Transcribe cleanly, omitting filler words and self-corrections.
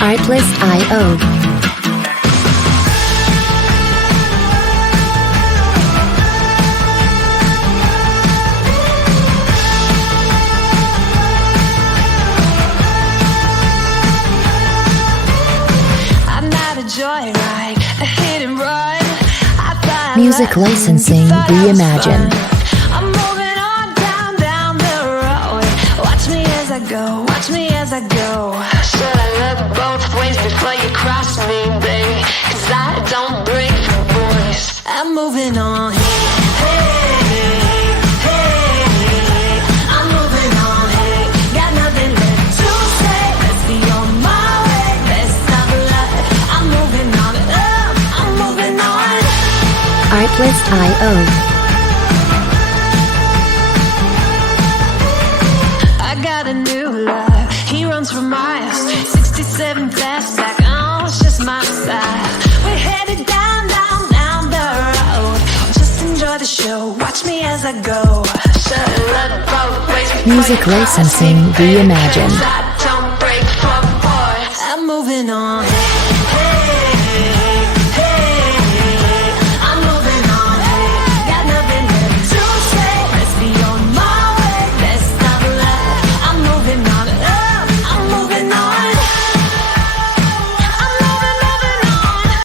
Artlist.io. Music licensing reimagined. I'm moving on down the road. Watch me as I go, watch me as I go. Should I look both ways before you cross me, babe? 'Cause I don't break for boys. I'm moving on. I'm moving on. Got nothing left to say. Let's be on my way. Best of luck. I'm moving on. I'm moving on. Artlist.io. I got a new love. He runs for miles. 67 fastback. Oh, it's just my style. We're headed down the road. Just enjoy the show. Watch me as I go. Shut it up both ways. Music licensing reimagined.